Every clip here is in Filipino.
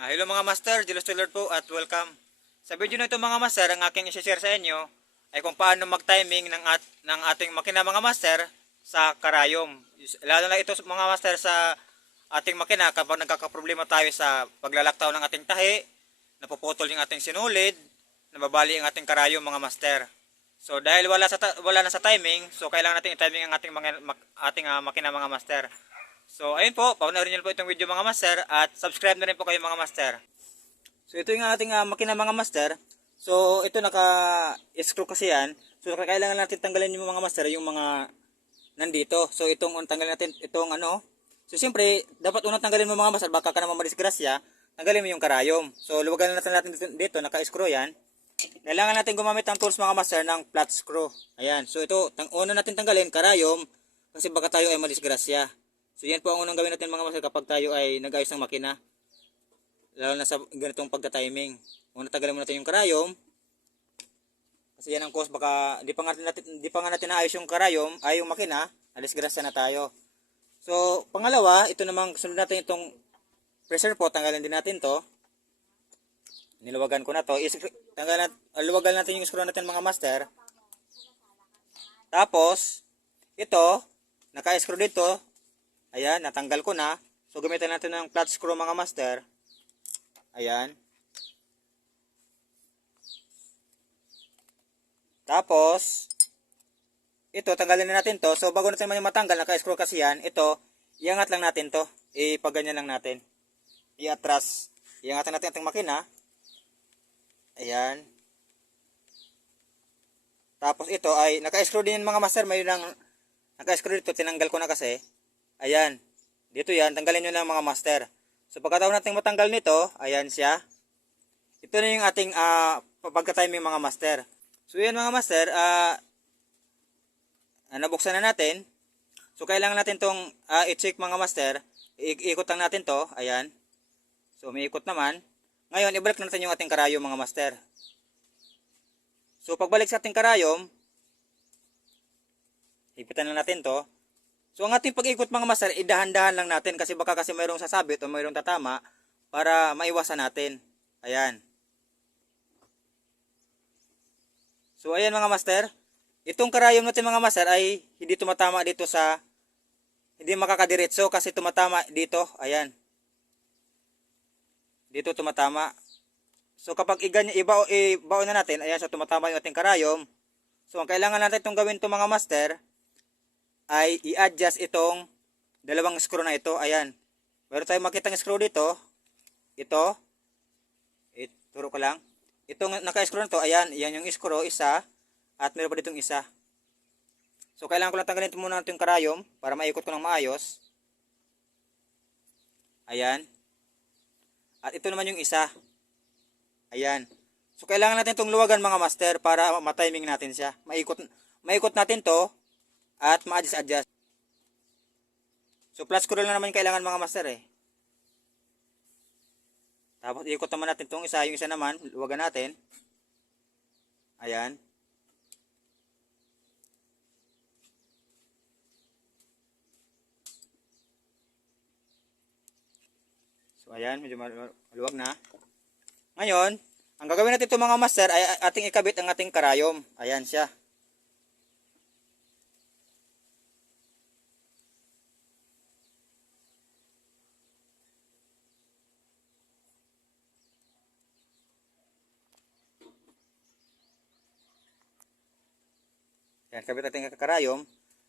Ah, hello mga master, Dilos to Lord po at welcome. Sa video na ito mga master, ang aking isi-share sa inyo ay kung paano mag-timing ng, at, ng ating makina mga master sa karayom. Lalo na ito mga master sa ating makina kapag nagkakaproblema tayo sa paglalaktaw ng ating tahi, napuputol yung ating sinulid, nababali ang ating karayom mga master. So dahil wala sa wala na sa timing, so kailangan natin i-timing ang ating ating ah, makina mga master. So ayun po, panoorin niyo po itong video mga master at subscribe na rin po kayo mga master. So ito yung ating ah, makina mga master. So ito naka-screw kasi yan. So kailangan natin tanggalin yung mga master yung mga nandito. So itong tanggalin natin itong ano. So siyempre, dapat unang tanggalin mo mga master baka ka naman madisgrasya. Tanggalin mo yung karayom. So luwagan natin natin dito, dito naka-screw yan. Kailangan natin gumamit ng tools mga master ng flat screw. Ayan. So ito, tang una natin tanggalin karayom kasi baka tayo ay madisgrasya. So yan po ang unang gawin natin mga master kapag tayo ay nag-ayos ng makina. Lalo na sa ganitong pagta-timing. Una tanggalin muna natin yung karayom. Kasi yan ang cause baka di pa nga natin di pa nga natin naayos yung karayom ay yung makina, alisgrasya na tayo. So pangalawa, ito namang sunod natin itong pressure pot, tanggalin din natin to. Niluwagan ko na to. Is tanggalan luwagan natin yung screw natin mga master. Tapos ito, naka-screw dito. Ayan, natanggal ko na. So gamitin natin ng flat screw mga master. Ayan. Tapos, ito, tanggalin na natin to. So, bago natin yung matanggal, naka-screw kasi yan. Ito, iangat lang natin to. Ipaganyan lang natin. Iatras. Iangatan natin ating makina. Ayan. Tapos ito ay, naka-screw din mga master. May lang, naka-screw dito. Tinanggal ko na kasi. Ayan. Dito yan. Tanggalin nyo lang mga master. So, pagkatapos natin matanggal nito, ayan siya. Ito na yung ating uh, pagka-timing mga master. So, yan mga master, ah, uh, nabuksan na natin. So, kailangan natin tong ah, i-check mga master. I- ikot lang natin to. Ayan. So, may ikot naman. Ngayon, ibalik natin yung ating karayom mga master. So, pagbalik sa ating karayom, hipitan lang natin to. So, ang ating pag-ikot mga master, idahan-dahan lang natin kasi baka kasi mayroong sasabit o mayroong tatama para maiwasan natin. Ayan. So, ayan mga master. Itong karayom natin mga master ay hindi tumatama dito sa hindi makakadiretso kasi tumatama dito. Ayan. Dito tumatama. So kapag iganya, iba, ibaon na natin, ayan, so tumatama yung ating karayom. So ang kailangan natin itong gawin to mga master ay i-adjust itong dalawang screw na ito. Ayan. Meron tayong makitang screw dito. Ito. Ituro ko lang. Itong naka-screw na to, ayan, yan yung screw, isa. At meron pa ditong isa. So, kailangan ko lang tanggalin ito muna natin yung karayom para maikot ko ng maayos. Ayan. At ito naman yung isa. Ayan. So, kailangan natin itong luwagan mga master para matiming natin siya. Maikot, maikot natin to at ma-adjust-adjust. So, plus screw lang naman kailangan mga master eh. Tapos, ikot naman natin itong isa. Yung isa naman, luwagan natin. Ayan. So, ayan. Medyo malu- maluwag na. Ngayon, ang gagawin natin ito mga master ay ating ikabit ang ating karayom. Ayan siya. Yan, kabit natin ang karayom.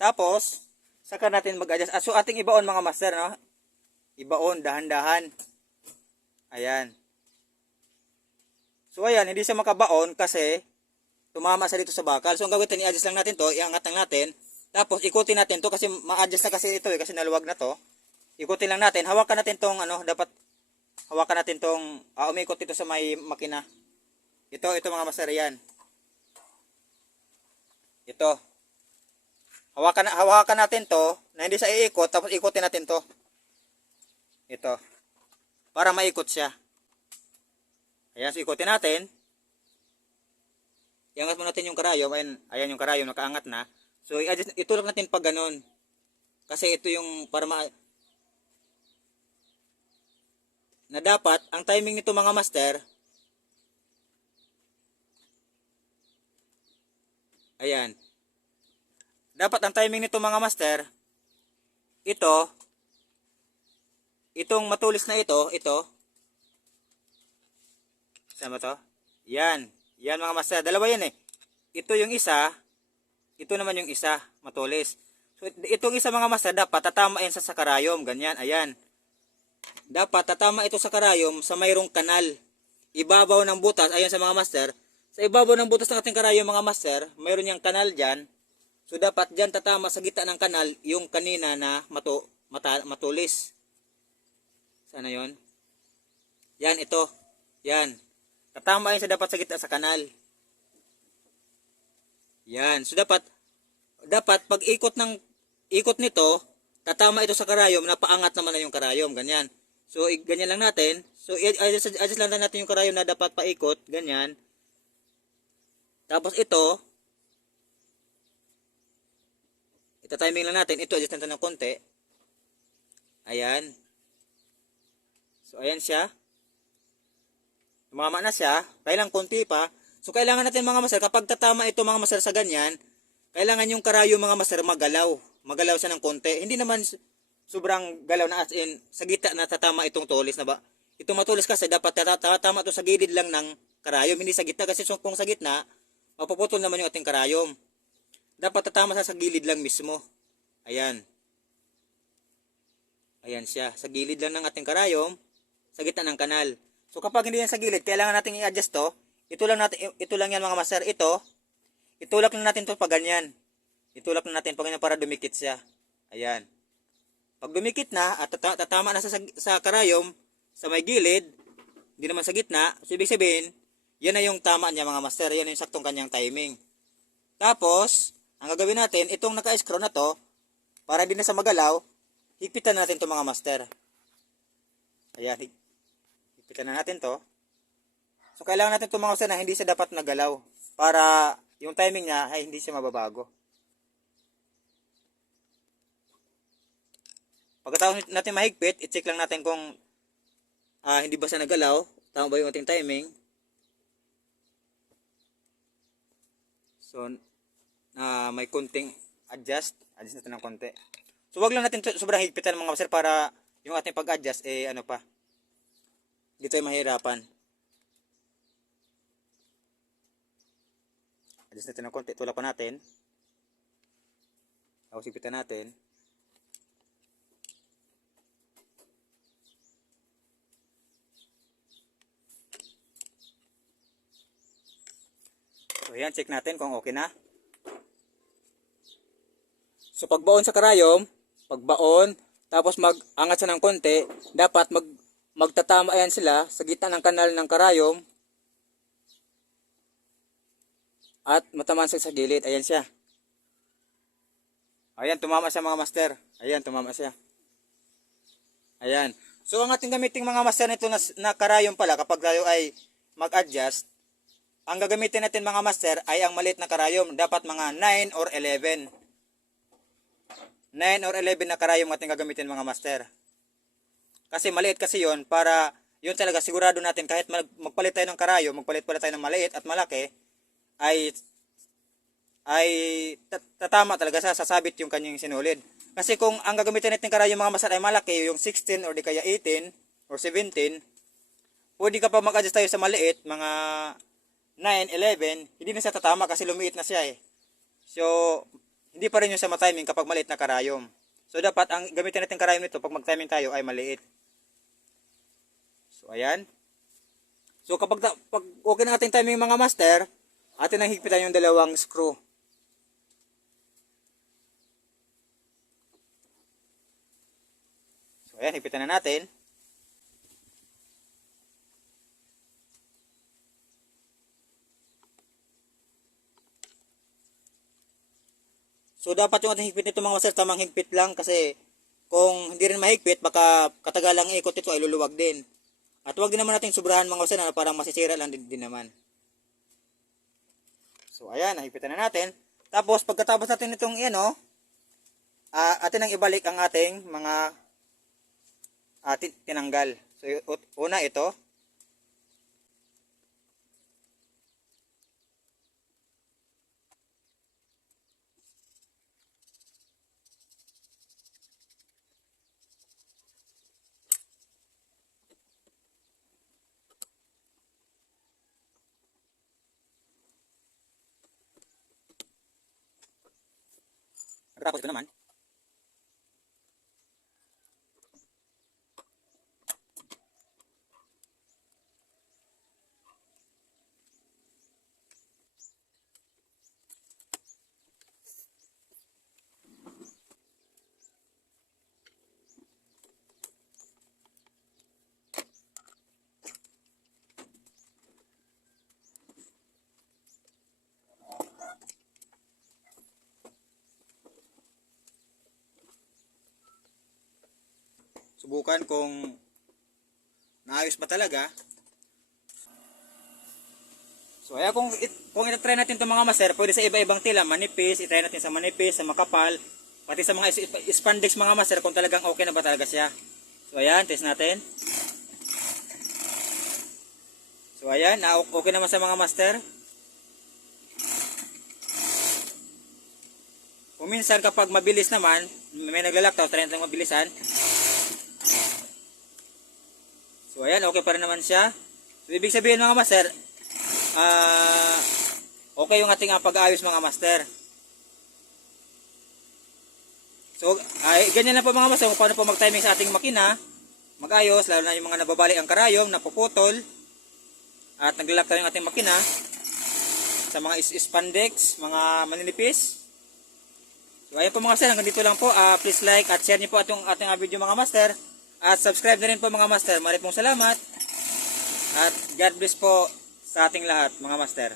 Tapos, saka natin mag-adjust. Ah, so, ating ibaon mga master, no? Ibaon, dahan-dahan. Ayan. So, ayan, hindi siya makabaon kasi tumama sa dito sa bakal. So, ang gawin natin, i-adjust lang natin to, iangat lang natin. Tapos, ikutin natin to kasi ma-adjust na kasi ito eh, kasi naluwag na to. Ikutin lang natin. Hawakan natin tong, ano, dapat hawakan natin tong, ah, umikot ito sa may makina. Ito, ito mga master, yan. Ito. Hawakan, hawakan natin to na hindi sa iikot tapos ikutin natin to. Ito. Para maikot siya. Ayan, so ikutin natin. Iangat mo natin yung karayom. Ayan, ayan yung karayom, nakaangat na. So, itulak natin pag ganun. Kasi ito yung para ma na dapat ang timing nito mga master Ayan. Dapat ang timing nito mga master ito itong matulis na ito, ito Sama to? Yan. Yan mga master. Dalawa yan eh. Ito yung isa. Ito naman yung isa. Matulis. So, itong isa mga master, dapat tatama yan sa sakarayom. Ganyan. Ayan. Dapat tatama ito sa karayom sa mayroong kanal. Ibabaw ng butas. Ayan sa mga master. Sa ibabaw ng butas ng ating karayom mga master, mayroon yung kanal dyan. So, dapat dyan tatama sa gitna ng kanal yung kanina na matu mata matulis. Sana yon? Yan, ito. Yan. Tatama yun sa dapat sa gitna sa kanal. Yan. So dapat dapat pag ikot ng ikot nito, tatama ito sa karayom na paangat naman na yung karayom, ganyan. So ganyan lang natin. So adjust, adjust lang natin yung karayom na dapat paikot, ganyan. Tapos ito ito timing lang natin. Ito adjust natin ng konti. Ayan. So ayan siya. Tumama na siya, kailang konti pa. So kailangan natin mga master, kapag tatama ito mga master sa ganyan, kailangan yung karayo mga master magalaw. Magalaw siya ng konti. Hindi naman sobrang galaw na as in, sa gitna na tatama itong tulis na ba. Itong matulis kasi dapat tata- tatama ito sa gilid lang ng karayom, hindi sa gitna. Kasi kung sa gitna, mapuputol naman yung ating karayom. Dapat tatama siya sa gilid lang mismo. Ayan. Ayan siya. Sa gilid lang ng ating karayom, sa gitna ng kanal. So kapag hindi yan sa gilid, kailangan natin i-adjust to. Ito lang natin ito lang yan mga master. Ito, itulak lang natin to pag ganyan. Itulak lang natin pag ganyan para dumikit siya. Ayan. Pag dumikit na at tata- tatama na sa, sa, sa karayom sa may gilid, hindi naman sa gitna, so ibig sabihin, yan na yung tama niya mga master. Yan yung saktong kanyang timing. Tapos, ang gagawin natin, itong naka-screw na to, para din na sa magalaw, higpitan natin to mga master. Ayan, hig- Higpitan na natin to. So, kailangan natin itong mga usa na hindi siya dapat nagalaw. Para yung timing niya ay hindi siya mababago. Pagkatapos natin mahigpit, i-check lang natin kung ah, hindi ba siya nagalaw. Tama ba yung ating timing. So, na may kunting adjust. Adjust natin ng konti. So, wag lang natin sobrang higpitan mga sir para yung ating pag-adjust eh ano pa, hindi tayo mahirapan. Adjust natin ng konti. Tulak pa natin. Tapos ipitan natin. So yan, check natin kung okay na. So pagbaon sa karayom, pagbaon, tapos mag-angat siya ng konti, dapat mag magtatama yan sila sa gitna ng kanal ng karayom at matamaan sa gilid. Ayan siya. Ayan, tumama siya mga master. Ayan, tumama siya. Ayan. So, ang ating gamitin mga master nito na, na karayom pala kapag tayo ay mag-adjust, ang gagamitin natin mga master ay ang maliit na karayom. Dapat mga 9 or 11. 9 or 11 na karayom ating gagamitin mga master. Kasi maliit kasi yon para yun talaga sigurado natin kahit mag, magpalit tayo ng karayom, magpalit pala tayo ng maliit at malaki, ay ay tat- tatama talaga sa sasabit yung kanyang sinulid. Kasi kung ang gagamitin natin karayom mga master ay malaki, yung 16 or di kaya 18 or 17, pwede ka pa mag-adjust tayo sa maliit, mga 9, 11, hindi na siya tatama kasi lumiit na siya eh. So, hindi pa rin yung sa matiming kapag maliit na karayom. So, dapat ang gamitin natin karayom nito pag mag-timing tayo ay maliit. So, ayan. So, kapag pag okay na ating timing mga master, atin ang higpitan yung dalawang screw. So, ayan, higpitan na natin. So dapat yung ating higpit nito mga master tamang higpit lang kasi kung hindi rin mahigpit baka katagalang ikot ito ay luluwag din. At huwag din naman natin sobrahan mga master na parang masisira lang din, din naman. So ayan, nahigpitan na natin. Tapos pagkatapos natin itong yan oh, ah, atin ang ibalik ang ating mga atin tinanggal. So, una ito. Tapos ito naman. Subukan kung naayos ba talaga. So, ayan, kung, it, kung itatry natin itong mga master, pwede sa iba-ibang tila, manipis, itry natin sa manipis, sa makapal, pati sa mga spandex mga master, kung talagang okay na ba talaga siya. So, ayan, test natin. So, ayan, okay naman sa mga master. Kung minsan kapag mabilis naman, may naglalaktaw, try natin mabilisan. So ayan, okay pa rin naman siya. So ibig sabihin mga master, ah okay yung ating ah, pag-aayos mga master. So ay, ganyan lang po mga master kung paano po mag-timing sa ating makina. Mag-ayos, lalo na yung mga nababalik ang karayom, napuputol. At naglalaktaw yung ating makina. Sa mga spandex, mga maninipis. So ayun po mga master, hanggang dito lang po. Ah, please like at share niyo po atong ating ah, video mga master. At subscribe na rin po mga master. Pong salamat. At God bless po sa ating lahat mga master.